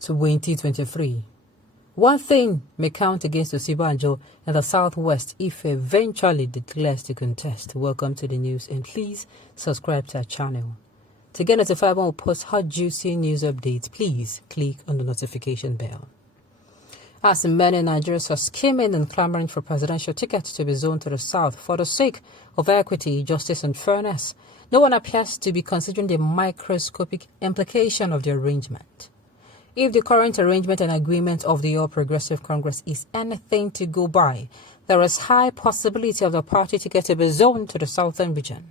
2023. One thing may count against Osinbajo in the Southwest if he eventually declares to contest. Welcome to the news, and please subscribe to our channel. To get notified when we post hot, juicy news updates, please click on the notification bell. As many Nigerians are scheming and clamoring for presidential tickets to be zoned to the South for the sake of equity, justice, and fairness, no one appears to be considering the microscopic implication of the arrangement. If the current arrangement and agreement of the All Progressive Congress is anything to go by, there is high possibility of the party ticket to be zoned to the southern region.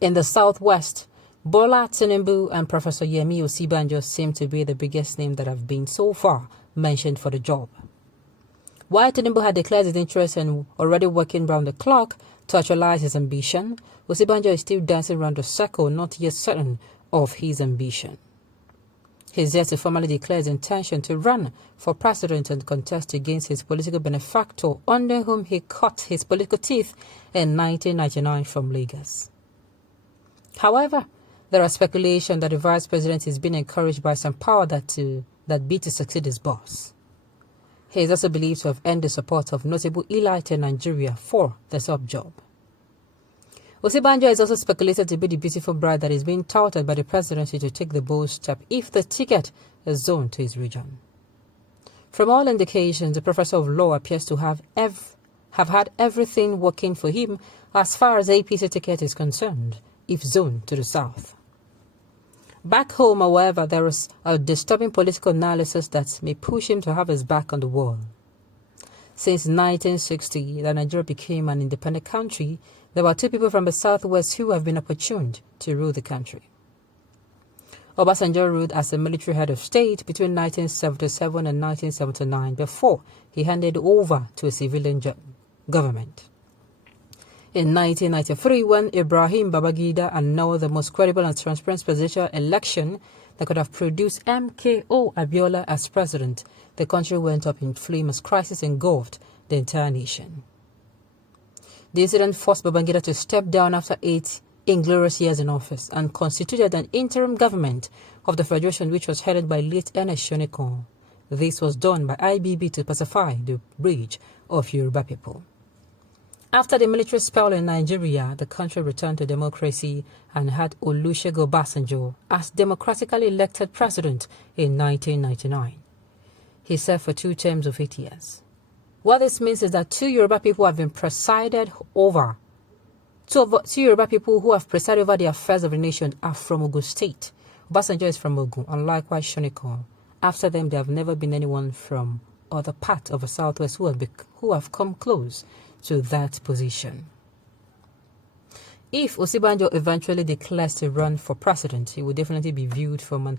In the Southwest, Bola Tinubu and Professor Yemi Osinbajo seem to be the biggest name that have been so far mentioned for the job. While Tinubu had declared his interest and already working round the clock to actualize his ambition, Osinbajo is still dancing around the circle, not yet certain of his ambition. He is yet to formally declare his intention to run for president and contest against his political benefactor, under whom he cut his political teeth in 1999 from Lagos. However, there are speculation that the vice president is being encouraged by some power that be to succeed his boss. He is also believed to have earned the support of notable elite in Nigeria for the sub-job. Osinbajo is also speculated to be the beautiful bride that is being touted by the presidency to take the bold step if the ticket is zoned to his region. From all indications, the professor of law appears to have had everything working for him as far as the APC ticket is concerned, if zoned to the south. Back home, however, there is a disturbing political analysis that may push him to have his back on the wall. Since 1960, that Nigeria became an independent country, there were two people from the Southwest who have been opportuned to rule the country. Obasanjo ruled as a military head of state between 1977 and 1979 before he handed over to a civilian government. In 1993, when Ibrahim Babangida announced the most credible and transparent presidential election that could have produced MKO Abiola as president, the country went up in flames as crisis engulfed the entire nation. The incident forced Babangida to step down after 8 inglorious years in office and constituted an interim government of the federation, which was headed by late Ernest Shonekan. This was done by IBB to pacify the rage of Yoruba people. After the military spell in Nigeria, the country returned to democracy and had Olusegun Obasanjo as democratically elected president in 1999. He served for 2 terms of 8 years. What this means is that 2 Yoruba people have been presided over. Two Yoruba people who have presided over the affairs of the nation are from Ogun State. Obasanjo is from Ogun, and likewise Shonekan. After them, there have never been anyone from other part of the Southwest who have come close to that position. If Osinbajo eventually declares to run for president, he will definitely be viewed from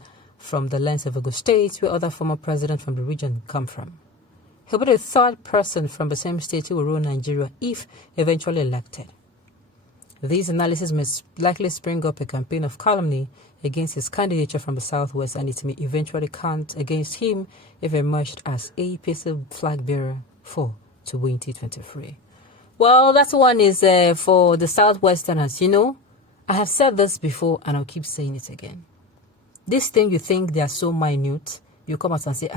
the lens of Ogun State, where other former presidents from the region come from. He'll be the 3rd person from the same state who will rule Nigeria if eventually elected. These analyses may likely spring up a campaign of calumny against his candidature from the Southwest, and it may eventually count against him if he emerged as APC flag bearer for 2023. Well, that one is for the Southwesterners. You know, I have said this before and I'll keep saying it again. This thing you think they are so minute, you come out and say,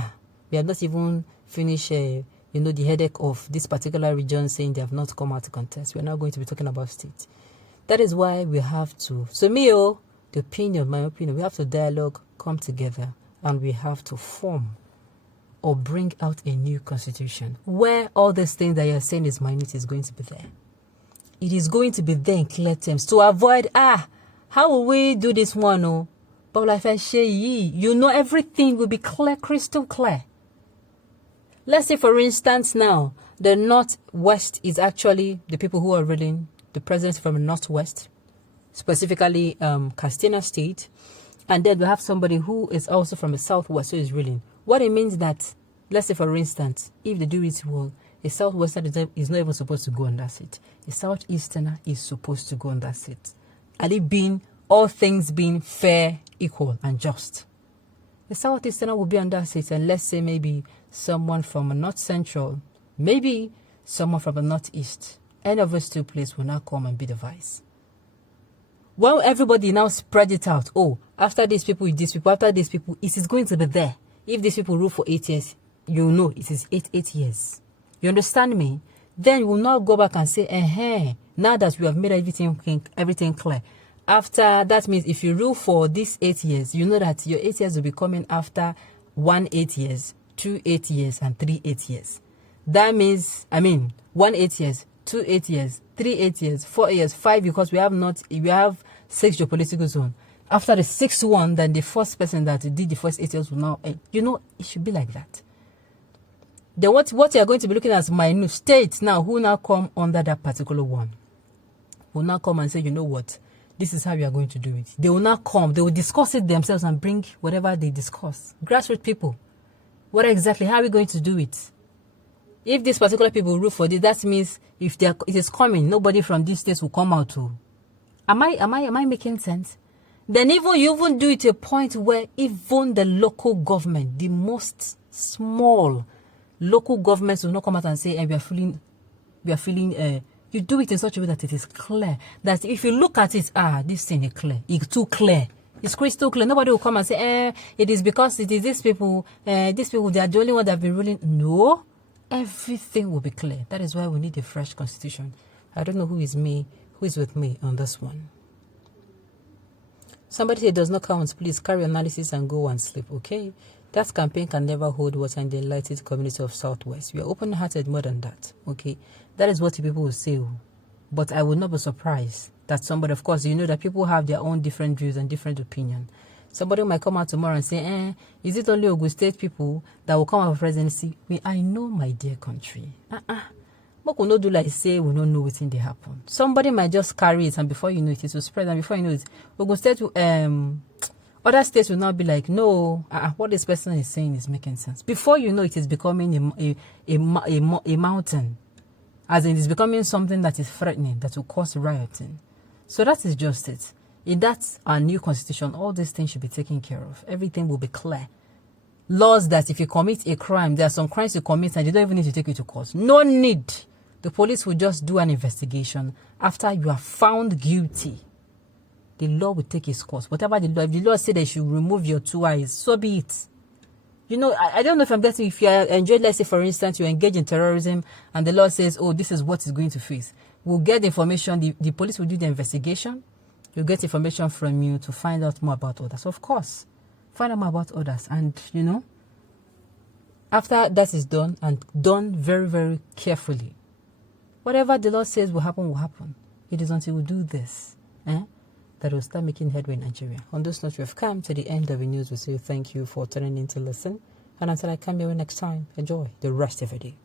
we have not even finished, the headache of this particular region saying they have not come out to contest. We're not going to be talking about state. That is why we have to, my opinion, we have to dialogue, come together, and we have to form or bring out a new constitution where all these things that you're saying is minute is going to be there. It is going to be there in clear terms to avoid, how will we do this one? Oh, but like I say, everything will be clear, crystal clear. Let's say, for instance, now the Northwest is actually the people who are ruling the presidency from the Northwest, specifically Katsina State, and then we have somebody who is also from the Southwest who is ruling. What it means that, let's say, for instance, if they do it well, a Southwesterner is not even supposed to go on that seat. A Southeasterner is supposed to go on that seat. And it being, all things being fair, equal, and just. The Southeasterner will be on that seat, and let's say maybe someone from a North Central, maybe someone from the Northeast. Any of those 2 places will not come and be the vice. When everybody now spread it out, oh, after these people, after these people, it is going to be there. If these people rule for 8 years, you know it is 8 years. You understand me? Then you will not go back and say, now that we have made everything clear. After, that means if you rule for these 8 years, you know that your 8 years will be coming after 1 8 years, 2 8 years, and 3 8 years. That means, 1 8 years, 2 8 years, 3 8 years, 4 years, 5, because we have 6 geopolitical zone. After the 6th one, then the first person that did the first 8 years will now end. You know, it should be like that. Then what you are going to be looking at as minute states now, who now come under that particular one, will now come and say, you know what, this is how we are going to do it. They will not come. They will discuss it themselves and bring whatever they discuss. Grassroots people. What exactly? How are we going to do it? If these particular people rule for this, that means if it is coming, nobody from these states will come out to. Am I making sense? Then you even do it to a point where even the local government, the most small local governments will not come out and say, we are feeling, you do it in such a way that it is clear. That if you look at it, this thing is clear. It's too clear. It's crystal clear. Nobody will come and say, it is because it is these people, they are the only one that have been ruling. No. Everything will be clear. That is why we need a fresh constitution. I don't know who is with me on this one. Somebody said, does not count. Please carry analysis and go and sleep, okay? That campaign can never hold water in the enlightened community of Southwest. We are open-hearted more than that, okay? That is what people will say. But I would not be surprised that somebody, of course, you know that people have their own different views and different opinions. Somebody might come out tomorrow and say, is it only Ogun State people that will come out of presidency? I know, my dear country. But we not do like say we don't know what's in the happen. Somebody might just carry it, and before you know it, it will spread, and before you know it, Ogun State will, other states will now be like, no, what this person is saying is making sense. Before you know it is becoming a mountain, as in it's becoming something that is threatening, that will cause rioting. So that is just it. In that our new constitution, all these things should be taken care of. Everything will be clear. Laws that if you commit a crime, there are some crimes you commit and you don't even need to take you to court. No need. The police will just do an investigation. After you are found guilty, the law will take its course. Whatever the law, if the law says they should remove your 2 eyes, so be it. You know, I don't know if I'm getting, if you enjoy, let's say, for instance, you engage in terrorism and the law says, oh, this is what is going to face. We'll get the information, the police will do the investigation. You'll get information from you to find out more about others. Of course, find out more about others. And, you know, after that is done, and done very, very carefully, whatever the law says will happen, will happen. It is until we do this that we'll start making headway in Nigeria. On this note, we have come to the end of the news. We say thank you for tuning in to listen. And until I come here next time, enjoy the rest of the day.